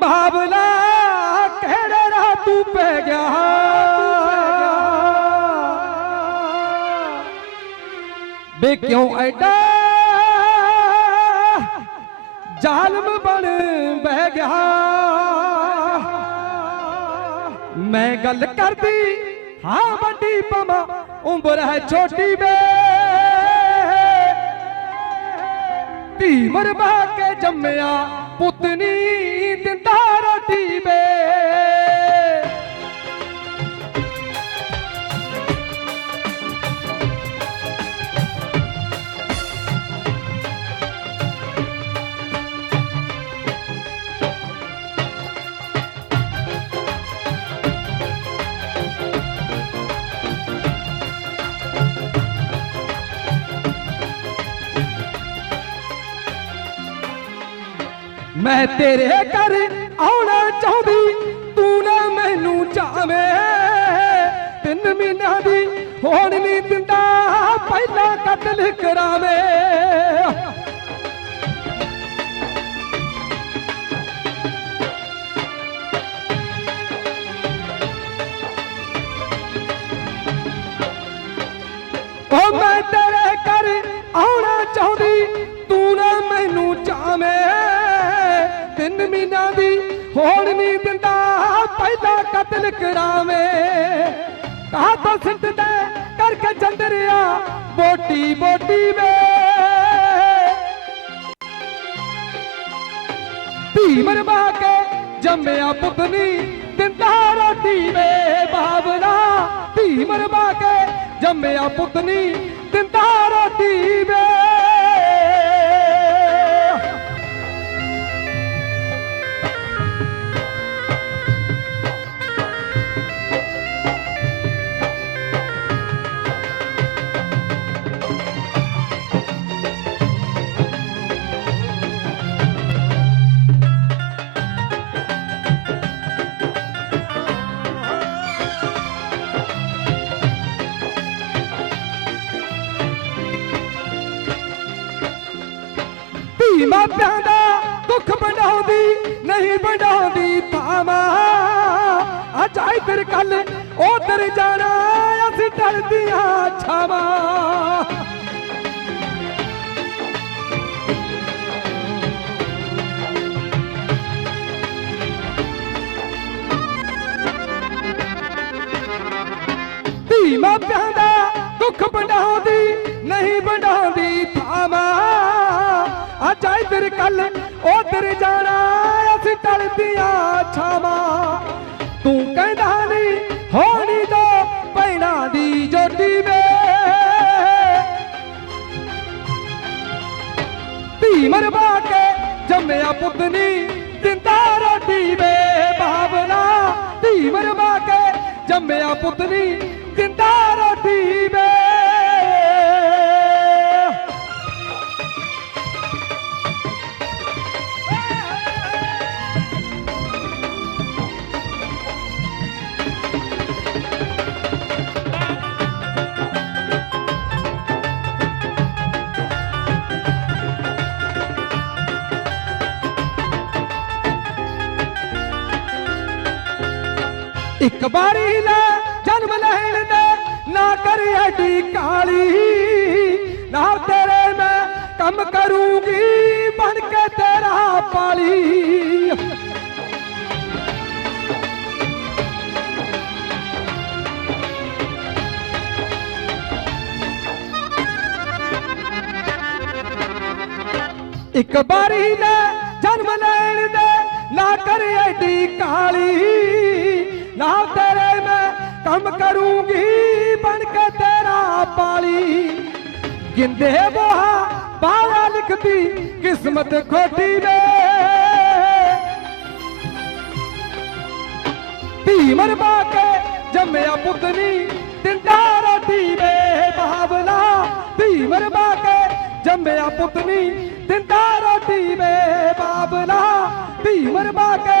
ਬਾਬਲਾ ਕਿਹੜੇ ਰਾਹ ਤੂੰ ਪੈ ਗਿਆ? ਬੇ ਕਿਉਂ ਐਡਾ ਜ਼ਾਲਮ ਬਣ ਬਹਿ ਗਿਆ? ਮੈਂ ਗੱਲ ਕਰਦੀ, ਹਾਂ ਵੱਡੀ ਪਮਾ ਉਮਰ ਹੈ ਛੋਟੀ ਵੇ। ਧੀ ਮਰਵਾ ਕੇ ਜੰਮਿਆ। ਪੁੱਤਨੀ ਦਿੰਦਾ ਰੋਟੀ ਵੇ। ਮੈਂ ਤੇਰੇ ਘਰ ਆਉਣਾ ਚਾਹੁੰਦੀ, ਤੂੰ ਨਾ ਮੈਨੂੰ ਚਾਵੇਂ ਤਿੰਨ ਮਹੀਨਿਆਂ ਦੀ ਹੋਣ ਨਹੀਂ ਦਿੰਦਾ, ਪਹਿਲਾਂ ਕਤਲ ਕਰਾਵੇ ਉਹ ਮੈਂ ਤੇਰੇ ਘਰ ਆਉਣਾ ਚਾਹੁੰਦੀ ਤਿੰਨ ਮਹੀਨਾ ਦੀ ਹੋਣ ਨਹੀਂ ਦਿੰਦਾ, ਪਹਿਲਾਂ ਕਤਲ ਕਰਾਵੇ। ਕਹਾ ਤਾਂ ਸਿੱਟਦਾ ਕਰਕੇ ਚੰਦਰਿਆ ਬੋਟੀ ਬੋਟੀ ਵੇ। ਧੀ ਮਰਵਾ ਕੇ ਜੰਮਿਆ ਪੁੱਤਨੀ ਦਿੰਦਾ ਰੋਟੀ ਵੇ ਬਾਬਲਾ। ਧੀ ਮਰਵਾ ਕੇ ਜੰਮਿਆ ਪੁੱਤਨੀ ਦਿੰਦਾ ਰੋਟੀ ਵੇ। ਮਾਪਿਆਂ ਦਾ ਦੁੱਖ ਬਣਾਉਂਦੀ ਨਹੀਂ ਬਣਾਉਂਦੀ ਥਾਵਾਂ ਅੱਜ ਇਧਰ ਕੱਲ ਉਧਰ ਜਾਣਾ, ਅਸੀਂ ਡਰਦੀਆਂ ਛਾਵਾਂ। ਧੀ ਮਾਪਿਆਂ ਦਾ ਦੁੱਖ ਬਣਾਉਂਦੀ ਨਹੀਂ ਬਣਾਉਂਦੀ ਥਾਵਾਂ ਅੱਜ ਇਧਰ ਕੱਲ ਉਧਰ ਜਾਣਾ ਅਸੀਂ ਟਲਦੀਆਂ ਛਾਵਾਂ। ਤੂੰ ਕਹਿੰਦਾ ਨਹੀਂ, ਹੋਣੀ ਦੋ ਪੈਣਾ ਦੀ ਜੋਤੀ ਵੇ। ਧੀ ਮਰਵਾ ਕੇ ਜੰਮਿਆ ਪੁੱਤਨੀ ਦਿੰਦਾ ਇੱਕ ਵਾਰੀ ਲੈ ਜਨਮ ਲੈਣ ਦੇ, ਨਾ ਕਰ ਐਡੀ ਕਾਲੀ। ਨਾ ਤੇਰੇ ਮੈਂ ਕੰਮ ਕਰੂੰਗੀ, ਬਣ ਕੇ ਤੇਰਾ ਪਾਲੀ। ਇੱਕ ਵਾਰੀ ਲੈ ਜਨਮ ਲੈਣ ਦੇ, ਨਾ ਕਰ ਐਡੀ ਕਾਲੀ। ਨਾ ਤੇਰੇ ਮੈਂ ਕੰਮ ਕਰੂੰਗੀ, ਬਣ ਕੇ ਤੇਰਾ ਪਾਲੀ। ਗਿੰਦੇ ਬੋਹਾ ਬਾਵਾ ਲਿਖਦੀ, ਕਿਸਮਤ ਖੋਟੀ ਵੇ। ਧੀ ਮਰਵਾ ਕੇ ਜੰਮਿਆ ਪੁੱਤਨੀ ਦਿੰਦਾ ਰੋਟੀ ਵੇ ਬਾਬਲਾ ਧੀ ਮਰਵਾ ਕੇ ਜੰਮਿਆ ਪੁੱਤਨੀ ਦਿੰਦਾ ਰੋਟੀ ਵੇ ਬਾਬਲਾ ਧੀ ਮਰਵਾ ਕੇ